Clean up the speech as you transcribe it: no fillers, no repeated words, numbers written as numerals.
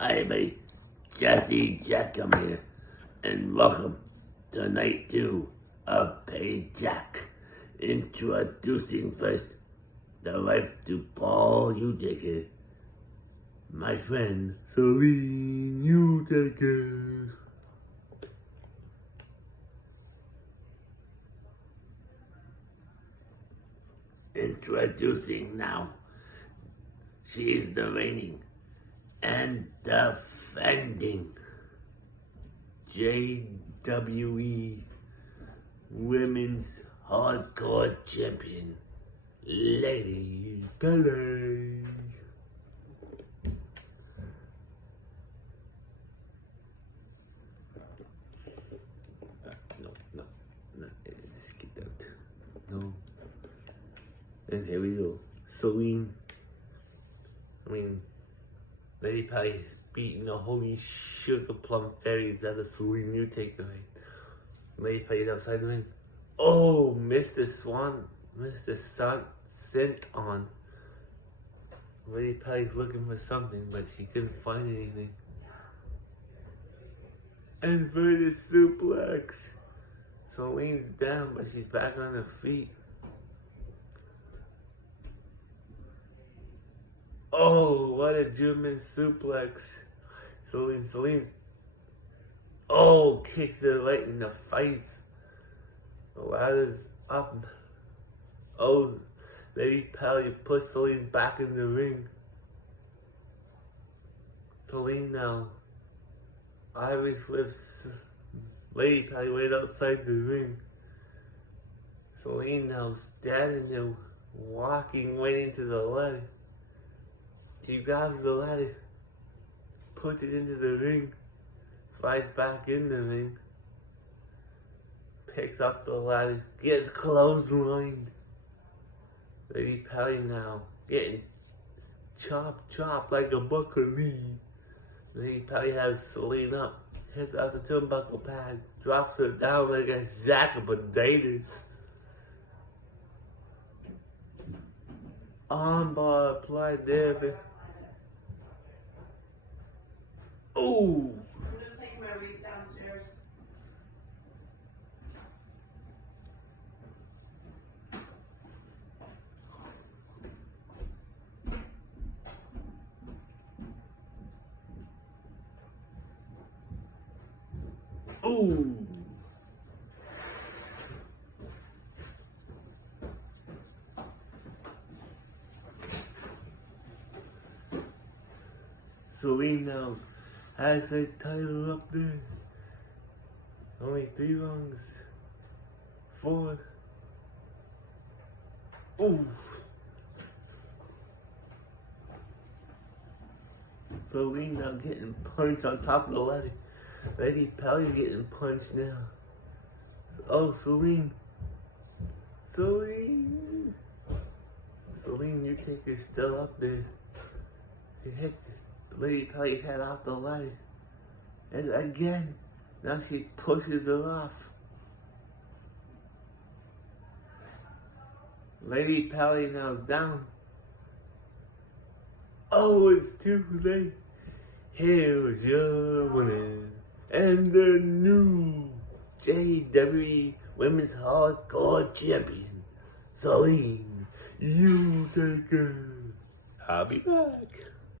I'm a Jackhammer, and welcome to night 2 of PayJack. Introducing first the wife to Paul Utica, my friend Celine Utica. Introducing now, she is the reigning and defending JWE Women's Hardcore Champion, Lady Pele. No, just get out. No. And here we go. Celine. Lady Pele is beating the holy sugar plum fairies out of Celine Utica. Lady Pele's outside the ring. Oh, Mr. Sun sent on. Lady Pele's looking for something, but she couldn't find anything. Inverted suplex. Celine's down, but she's back on her feet. Oh, what a German suplex. Celine. Oh, kicks her right in the face. The ladder's up. Oh, Lady Pele puts Celine back in the ring. Celine now. Irish whips Lady Pele right outside the ring. Celine now standing there, walking right into the ladder. She grabs the ladder, puts it into the ring, slides back in the ring, picks up the ladder, gets clotheslined. Lady Pele now getting chopped like a buckaroo. Lady Pele has Celine up, hits out the turnbuckle pad, drops her down like a sack of potatoes. Armbar applied there. Ooh! I'm just taking my wreath downstairs. Ooh! Celine now has a title up there. Only 3 rounds. 4. Ooh. Celine now getting punched on top of the ladder. Lady Pele getting punched now. Oh, Celine, you think you're still up there. She hits Lady Pele's head off the ladder. And again, now she pushes her off. Lady Pele now's down. Oh, it's too late. Here's your winner and the new JWE Women's Hardcore Champion, Celine Utica. I'll be back.